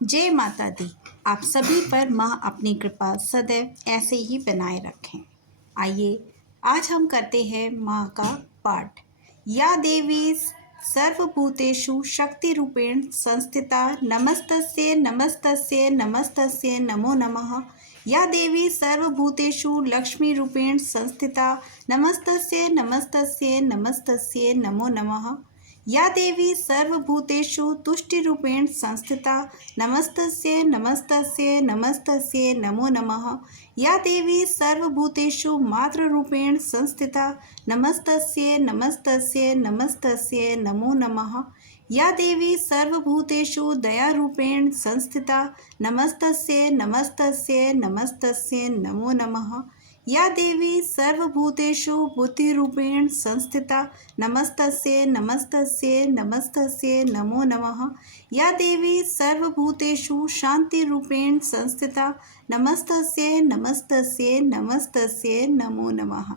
जय माता दी। आप सभी पर माँ अपनी कृपा सदैव ऐसे ही बनाए रखें। आइए आज हम करते हैं माँ का पाठ। या देवी सर्वभूतेषु शक्ति रूपेण संस्थिता नमस्तस्यै नमस्तस्यै नमस्तस्यै नमो नमः। या देवी सर्वभूतेषु लक्ष्मी रूपेण संस्थिता नमस्तस्यै नमस्तस्यै नमस्तस्यै नमो नमः। या देवी सर्वभूतेषु तुष्टिरूपेण संस्थिता नमस्तस्यै नमस्तस्यै नमस्तस्यै नमो नमः। या देवी सर्वभूतेषु मातृरूपेण संस्थिता नमस्तस्यै नमस्तस्यै नमस्तस्यै नमो नमः। या देवी सर्वभूतेषु दयारूपेण संस्थिता नमस्तस्यै नमस्तस्यै नमस्तस्यै नमो नमः। या देवी सर्वभूतेषु बुद्धिरूपेण संस्थिता नमस्तस्यै नमस्तस्यै नमस्तस्यै नमो नमः। या देवी सर्वभूतेषु शान्तिरूपेण संस्थिता नमस्तस्यै नमस्तस्यै नमस्तस्यै नमो नमः।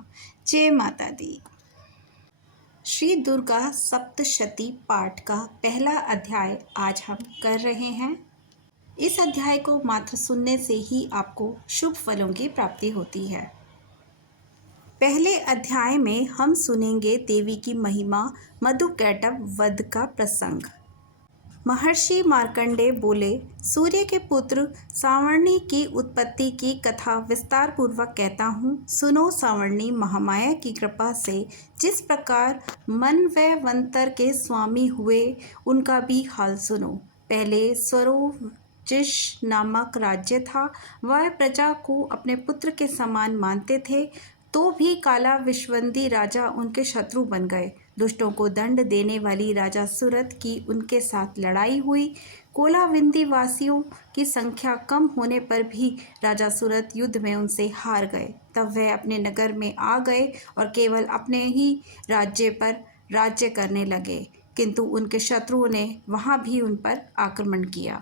जय माता दी। श्री दुर्गा सप्तशती पाठ का पहला अध्याय आज हम कर रहे हैं। इस अध्याय को मात्र सुनने से ही आपको शुभ फलों की प्राप्ति होती है। पहले अध्याय में हम सुनेंगे देवी की महिमा, मधुकैटभ वध का प्रसंग। महर्षि मार्कंडेय बोले, सूर्य के पुत्र सांवर्णी की उत्पत्ति की कथा विस्तार पूर्वक कहता हूँ। सुनो। सांवर्णी महामाया की कृपा से जिस प्रकार मनवंतर के स्वामी हुए, उनका भी हाल सुनो। पहले स्वरोचिष नामक राज्य था। वह प्रजा को अपने पुत्र के समान मानते थे, तो भी काला विश्वंदी राजा उनके शत्रु बन गए। दुष्टों को दंड देने वाली राजा सुरत की उनके साथ लड़ाई हुई। कोलाविंदी वासियों की संख्या कम होने पर भी राजा सुरत युद्ध में उनसे हार गए। तब वह अपने नगर में आ गए और केवल अपने ही राज्य पर राज्य करने लगे, किंतु उनके शत्रुओं ने वहां भी उन पर आक्रमण किया।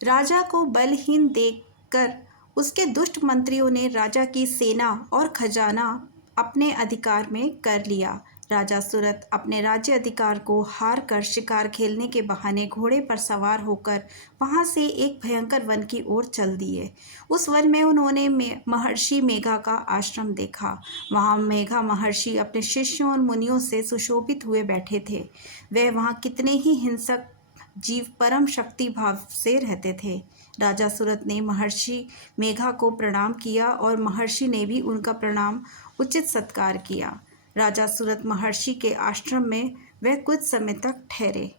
राजा को बलहीन देखकर उसके दुष्ट मंत्रियों ने राजा की सेना और खजाना अपने अधिकार में कर लिया। राजा सुरत अपने राज्य अधिकार को हार कर शिकार खेलने के बहाने घोड़े पर सवार होकर वहां से एक भयंकर वन की ओर चल दिए। उस वन में उन्होंने महर्षि मेघा का आश्रम देखा। वहां मेघा महर्षि अपने शिष्यों और मुनियों से सुशोभित हुए बैठे थे। वे वहां कितने ही हिंसक जीव परम शक्ति भाव से रहते थे। राजा सुरत ने महर्षि मेघा को प्रणाम किया और महर्षि ने भी उनका प्रणाम उचित सत्कार किया। राजा सुरत महर्षि के आश्रम में वह कुछ समय तक ठहरे।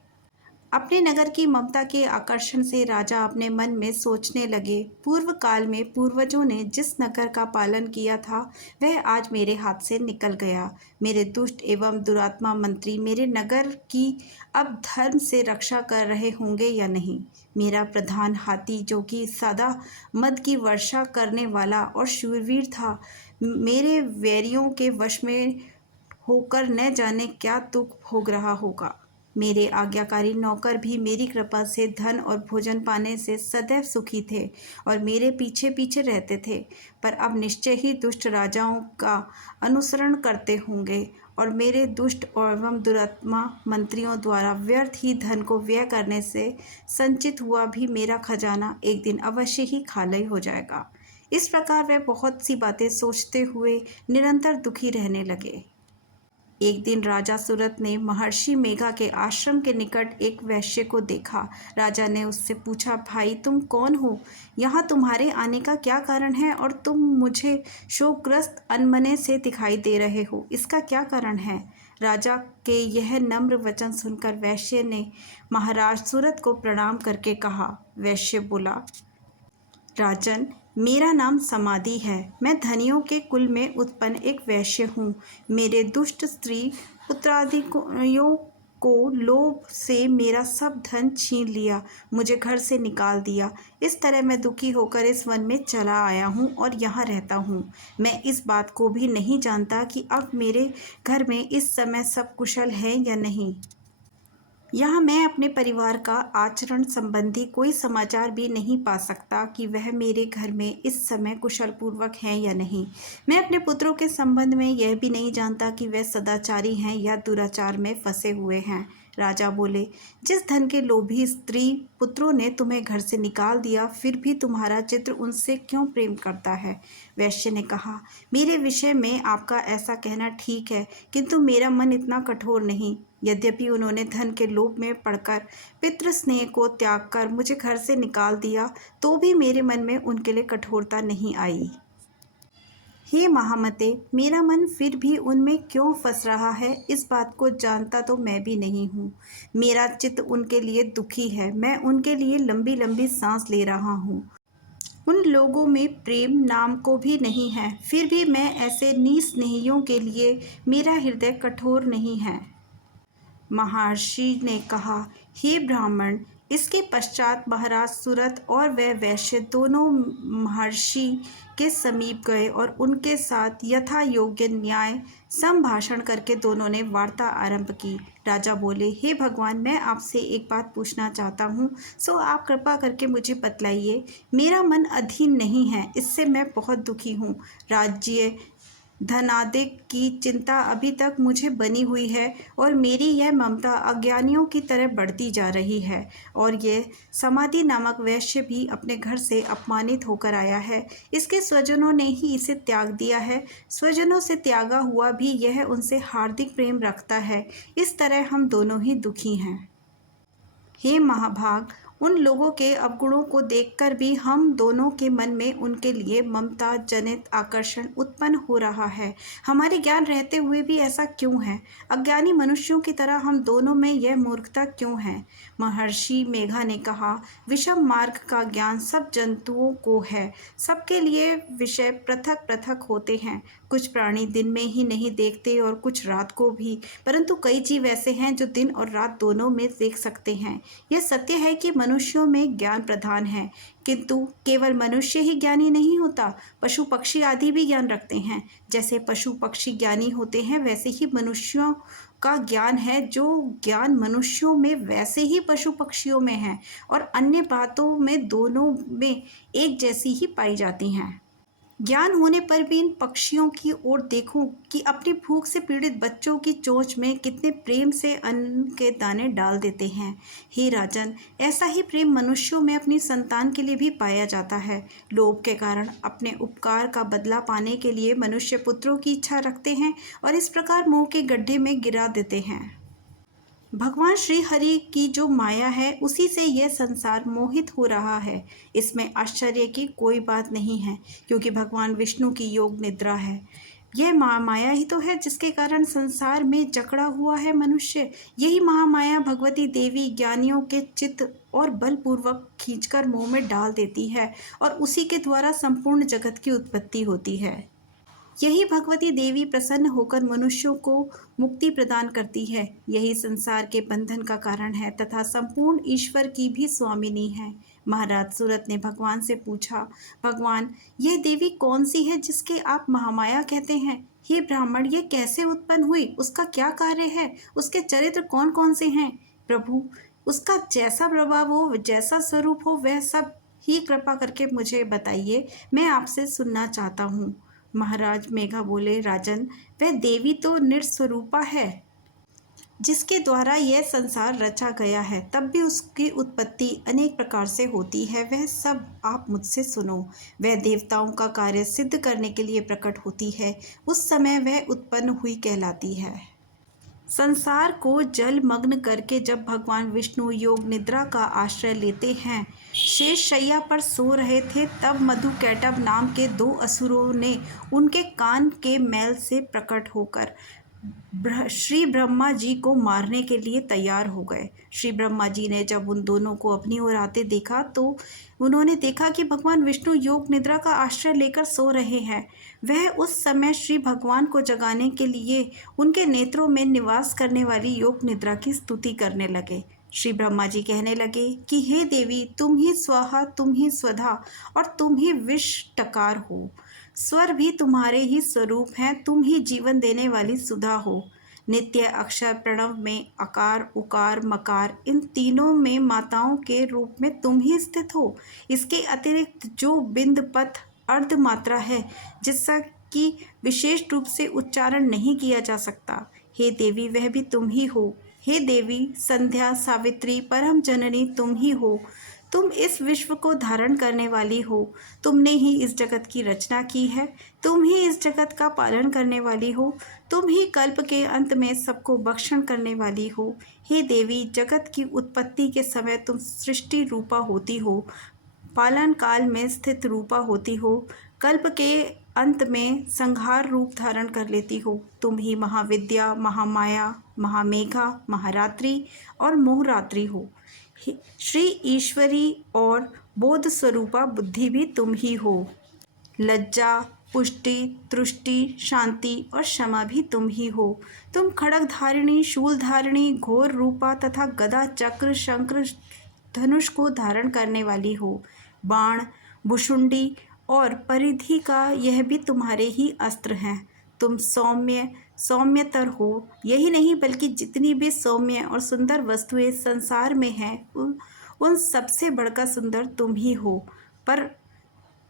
अपने नगर की ममता के आकर्षण से राजा अपने मन में सोचने लगे, पूर्व काल में पूर्वजों ने जिस नगर का पालन किया था, वह आज मेरे हाथ से निकल गया। मेरे दुष्ट एवं दुरात्मा मंत्री मेरे नगर की अब धर्म से रक्षा कर रहे होंगे या नहीं। मेरा प्रधान हाथी, जो कि सदा मद की वर्षा करने वाला और शूरवीर था, मेरे वैरियों के वश में होकर न जाने क्या दुख भोग रहा होगा। मेरे आज्ञाकारी नौकर भी मेरी कृपा से धन और भोजन पाने से सदैव सुखी थे और मेरे पीछे पीछे रहते थे, पर अब निश्चय ही दुष्ट राजाओं का अनुसरण करते होंगे और मेरे दुष्ट एवं दुरात्मा मंत्रियों द्वारा व्यर्थ ही धन को व्यय करने से संचित हुआ भी मेरा खजाना एक दिन अवश्य ही खाली हो जाएगा। इस प्रकार वे बहुत सी बातें सोचते हुए निरंतर दुखी रहने लगे। एक दिन राजा सुरत ने महर्षि मेघा के आश्रम के निकट एक वैश्य को देखा। राजा ने उससे पूछा, भाई तुम कौन हो? यहाँ तुम्हारे आने का क्या कारण है और तुम मुझे शोकग्रस्त अनमने से दिखाई दे रहे हो, इसका क्या कारण है? राजा के यह नम्र वचन सुनकर वैश्य ने महाराज सुरत को प्रणाम करके कहा। वैश्य बोला, राजन, मेरा नाम समाधि है। मैं धनियों के कुल में उत्पन्न एक वैश्य हूँ। मेरे दुष्ट स्त्री पुत्रादियों को लोभ से मेरा सब धन छीन लिया, मुझे घर से निकाल दिया। इस तरह मैं दुखी होकर इस वन में चला आया हूँ और यहाँ रहता हूँ। मैं इस बात को भी नहीं जानता कि अब मेरे घर में इस समय सब कुशल है या नहीं। यहाँ मैं अपने परिवार का आचरण संबंधी कोई समाचार भी नहीं पा सकता कि वह मेरे घर में इस समय कुशल पूर्वक हैं या नहीं। मैं अपने पुत्रों के संबंध में यह भी नहीं जानता कि वे सदाचारी हैं या दुराचार में फंसे हुए हैं। राजा बोले, जिस धन के लोभी स्त्री पुत्रों ने तुम्हें घर से निकाल दिया, फिर भी तुम्हारा चित्र उनसे क्यों प्रेम करता है? वैश्य ने कहा, मेरे विषय में आपका ऐसा कहना ठीक है, किंतु मेरा मन इतना कठोर नहीं। यद्यपि उन्होंने धन के लोभ में पड़कर पितृस्नेह को त्याग कर मुझे घर से निकाल दिया, तो भी मेरे मन में उनके लिए कठोरता नहीं आई। हे महामते, मेरा मन फिर भी उनमें क्यों फंस रहा है, इस बात को जानता तो मैं भी नहीं हूँ। मेरा चित्त उनके लिए दुखी है, मैं उनके लिए लंबी लंबी सांस ले रहा हूँ। उन लोगों में प्रेम नाम को भी नहीं है, फिर भी मैं ऐसे निस्नेहियों के लिए मेरा हृदय कठोर नहीं है। महर्षि ने कहा, हे ब्राह्मण, इसके पश्चात महाराज सुरथ और वह वैश्य दोनों महर्षि के समीप गए और उनके साथ यथा योग्य न्याय संभाषण करके दोनों ने वार्ता आरंभ की। राजा बोले, हे भगवान, मैं आपसे एक बात पूछना चाहता हूँ, सो आप कृपा करके मुझे बतलाइए। मेरा मन अधीन नहीं है, इससे मैं बहुत दुखी हूँ। राज्य धनादिक की चिंता अभी तक मुझे बनी हुई है और मेरी यह ममता अज्ञानियों की तरह बढ़ती जा रही है। और ये समाधि नामक वैश्य भी अपने घर से अपमानित होकर आया है। इसके स्वजनों ने ही इसे त्याग दिया है। स्वजनों से त्यागा हुआ भी यह उनसे हार्दिक प्रेम रखता है। इस तरह हम दोनों ही दुखी हैं। हे महाभाग, उन लोगों के अवगुणों को देखकर भी हम दोनों के मन में उनके लिए ममता जनित आकर्षण उत्पन्न हो रहा है। हमारे ज्ञान रहते हुए भी ऐसा क्यों है? अज्ञानी मनुष्यों की तरह हम दोनों में यह मूर्खता क्यों है? महर्षि मेघा ने कहा, विषम मार्ग का ज्ञान सब जंतुओं को है। सबके लिए विषय पृथक पृथक होते हैं। कुछ प्राणी दिन में ही नहीं देखते और कुछ रात को भी, परंतु कई जीव ऐसे हैं जो दिन और रात दोनों में देख सकते हैं। यह सत्य है कि मनुष्यों में ज्ञान प्रधान है, किंतु केवल मनुष्य ही ज्ञानी नहीं होता, पशु पक्षी आदि भी ज्ञान रखते हैं। जैसे पशु पक्षी ज्ञानी होते हैं, वैसे ही मनुष्यों का ज्ञान है। जो ज्ञान मनुष्यों में वैसे ही पशु पक्षियों में है और अन्य बातों में दोनों में एक जैसी ही पाई जाती हैं। ज्ञान होने पर भी इन पक्षियों की ओर देखो कि अपनी भूख से पीड़ित बच्चों की चोंच में कितने प्रेम से अन्न के दाने डाल देते हैं। हे राजन, ऐसा ही प्रेम मनुष्यों में अपनी संतान के लिए भी पाया जाता है। लोभ के कारण अपने उपकार का बदला पाने के लिए मनुष्य पुत्रों की इच्छा रखते हैं और इस प्रकार मोह के गड्ढे में गिरा देते हैं। भगवान श्री हरि की जो माया है, उसी से यह संसार मोहित हो रहा है। इसमें आश्चर्य की कोई बात नहीं है, क्योंकि भगवान विष्णु की योग निद्रा है। यह महामाया ही तो है जिसके कारण संसार में जकड़ा हुआ है मनुष्य। यही महामाया भगवती देवी ज्ञानियों के चित्त और बलपूर्वक खींचकर मोह में डाल देती है और उसी के द्वारा संपूर्ण जगत की उत्पत्ति होती है। यही भगवती देवी प्रसन्न होकर मनुष्यों को मुक्ति प्रदान करती है। यही संसार के बंधन का कारण है तथा संपूर्ण ईश्वर की भी स्वामिनी है। महाराज सूरत ने भगवान से पूछा, भगवान, यह देवी कौन सी है जिसके आप महामाया कहते हैं? हे ब्राह्मण, यह कैसे उत्पन्न हुई? उसका क्या कार्य है? उसके चरित्र कौन कौन से हैं? प्रभु, उसका जैसा प्रभाव हो, जैसा स्वरूप हो, वह सब ही कृपा करके मुझे बताइए। मैं आपसे सुनना चाहता हूँ। महाराज मेघा बोले, राजन, वह देवी तो निस्वरूपा है, जिसके द्वारा यह संसार रचा गया है। तब भी उसकी उत्पत्ति अनेक प्रकार से होती है, वह सब आप मुझसे सुनो। वह देवताओं का कार्य सिद्ध करने के लिए प्रकट होती है, उस समय वह उत्पन्न हुई कहलाती है। संसार को जलमग्न करके जब भगवान विष्णु योग निद्रा का आश्रय लेते हैं, शेष शैया पर सो रहे थे, तब मधुकैटभ नाम के 2 असुरों ने उनके कान के मैल से प्रकट होकर श्री ब्रह्मा जी को मारने के लिए तैयार हो गए। श्री ब्रह्मा जी ने जब उन दोनों को अपनी ओर आते देखा तो उन्होंने देखा कि भगवान विष्णु योग निद्रा का आश्रय लेकर सो रहे हैं। वह उस समय श्री भगवान को जगाने के लिए उनके नेत्रों में निवास करने वाली योग निद्रा की स्तुति करने लगे। श्री ब्रह्मा जी कहने लगे कि हे देवी, तुम ही स्वाहा, तुम ही स्वधा और तुम ही विष्टकार हो। स्वर भी तुम्हारे ही स्वरूप हैं, तुम ही जीवन देने वाली सुधा हो। नित्य अक्षर प्रणव में अकार, उकार, मकार, इन तीनों में माताओं के रूप में तुम ही स्थित हो। इसके अतिरिक्त जो बिंद पथ अर्ध मात्रा है, जिसका कि विशेष रूप से उच्चारण नहीं किया जा सकता, हे देवी, वह भी तुम ही हो। हे देवी संध्या सावित्री परम जननी तुम ही हो। तुम इस विश्व को धारण करने वाली हो। तुमने ही इस जगत की रचना की है। तुम ही इस जगत का पालन करने वाली हो। तुम ही कल्प के अंत में सबको भक्षण करने वाली हो। हे देवी जगत की उत्पत्ति के समय तुम सृष्टि रूपा होती हो, पालन काल में स्थित रूपा होती हो, कल्प के अंत में संहार रूप धारण कर लेती हो। तुम ही महाविद्या, महामाया, महामेघा, महारात्रि और मोहरात्रि हो। श्री ईश्वरी और बोध स्वरूपा बुद्धि भी तुम ही हो। लज्जा, पुष्टि, तुष्टि, शांति और क्षमा भी तुम ही हो। तुम खड्ग धारिणी, शूल धारिणी, घोर रूपा तथा गदा, चक्र, शंख, धनुष को धारण करने वाली हो। बाण, भुशुंडी और परिधि का यह भी तुम्हारे ही अस्त्र हैं। तुम सौम्यतर हो। यही नहीं बल्कि जितनी भी सौम्य और सुंदर वस्तुएं संसार में हैं उन सबसे बढ़कर सुंदर तुम ही हो। पर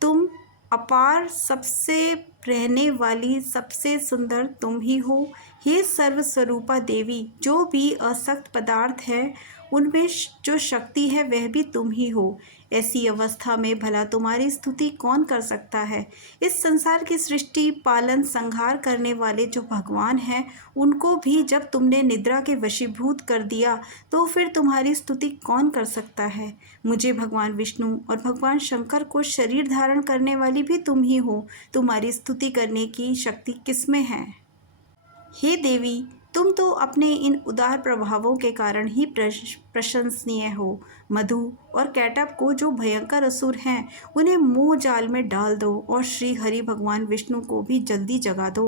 तुम अपार सबसे रहने वाली सबसे सुंदर तुम ही हो। हे सर्वस्वरूपा देवी, जो भी असक्त पदार्थ है उनमें जो शक्ति है वह भी तुम ही हो। ऐसी अवस्था में भला तुम्हारी स्तुति कौन कर सकता है। इस संसार की सृष्टि, पालन, संहार करने वाले जो भगवान हैं उनको भी जब तुमने निद्रा के वशीभूत कर दिया तो फिर तुम्हारी स्तुति कौन कर सकता है। मुझे भगवान विष्णु और भगवान शंकर को शरीर धारण करने वाली भी तुम ही हो। तुम्हारी स्तुति करने की शक्ति किसमें है। हे देवी, तुम तो अपने इन उदार प्रभावों के कारण ही प्रशंसनीय हो। मधु और कैटभ को, जो भयंकर असुर हैं, उन्हें मोह जाल में डाल दो और श्री हरि भगवान विष्णु को भी जल्दी जगा दो।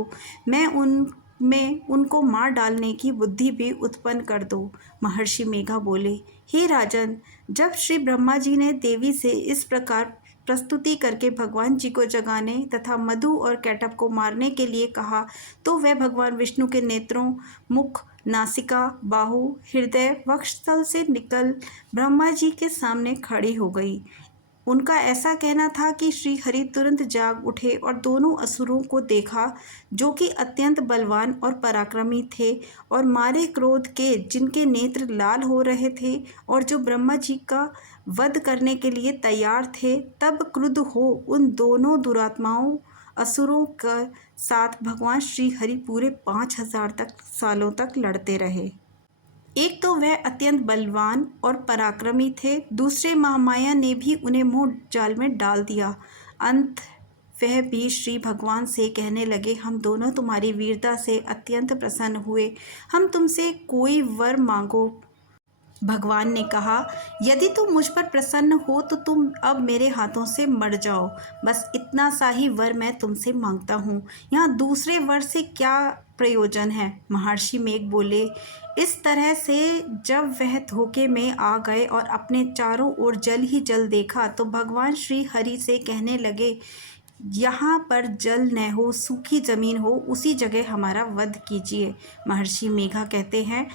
उनको मार डालने की बुद्धि भी उत्पन्न कर दो। महर्षि मेघा बोले, हे राजन, जब श्री ब्रह्मा जी ने देवी से इस प्रकार प्रस्तुति करके भगवान जी को जगाने तथा मधु और कैटभ को मारने के लिए कहा तो वह भगवान विष्णु के नेत्रों, मुख, नासिका, बाहु, हृदय, वक्षस्थल से निकल ब्रह्मा जी के सामने खड़ी हो गई। उनका ऐसा कहना था कि श्री हरि तुरंत जाग उठे और दोनों असुरों को देखा, जो कि अत्यंत बलवान और पराक्रमी थे और मारे क्रोध के जिनके नेत्र लाल हो रहे थे और जो ब्रह्मा जी का वध करने के लिए तैयार थे, तब क्रुद्ध हो उन दोनों दुरात्माओं असुरों का साथ भगवान श्री हरि पूरे 5000 सालों तक लड़ते रहे। एक तो वह अत्यंत बलवान और पराक्रमी थे, दूसरे महामाया ने भी उन्हें मोह जाल में डाल दिया। अंत वह भी श्री भगवान से कहने लगे, हम दोनों तुम्हारी वीरता से अत्यंत प्रसन्न हुए, हम तुमसे कोई वर मांगो। भगवान ने कहा, यदि तुम मुझ पर प्रसन्न हो तो तुम अब मेरे हाथों से मर जाओ। बस इतना सा ही वर मैं तुमसे मांगता हूँ, यहाँ दूसरे वर से क्या प्रयोजन है। महर्षि मेघ बोले, इस तरह से जब वह धोखे में आ गए और अपने चारों ओर जल ही जल देखा तो भगवान श्री हरि से कहने लगे, यहाँ पर जल न हो, सूखी जमीन हो, उसी जगह हमारा वध कीजिए। महर्षि मेघा कहते हैं,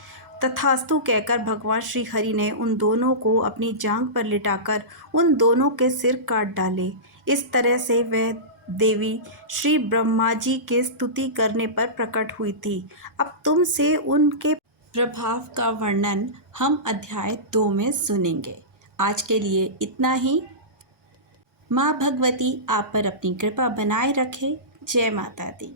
तथास्तु कहकर भगवान श्री हरि ने उन दोनों को अपनी जांघ पर लिटाकर उन दोनों के सिर काट डाले। इस तरह से वह देवी श्री ब्रह्मा जी के स्तुति करने पर प्रकट हुई थी। अब तुमसे उनके प्रभाव का वर्णन हम अध्याय 2 में सुनेंगे। आज के लिए इतना ही। माँ भगवती आप पर अपनी कृपा बनाए रखे। जय माता दी।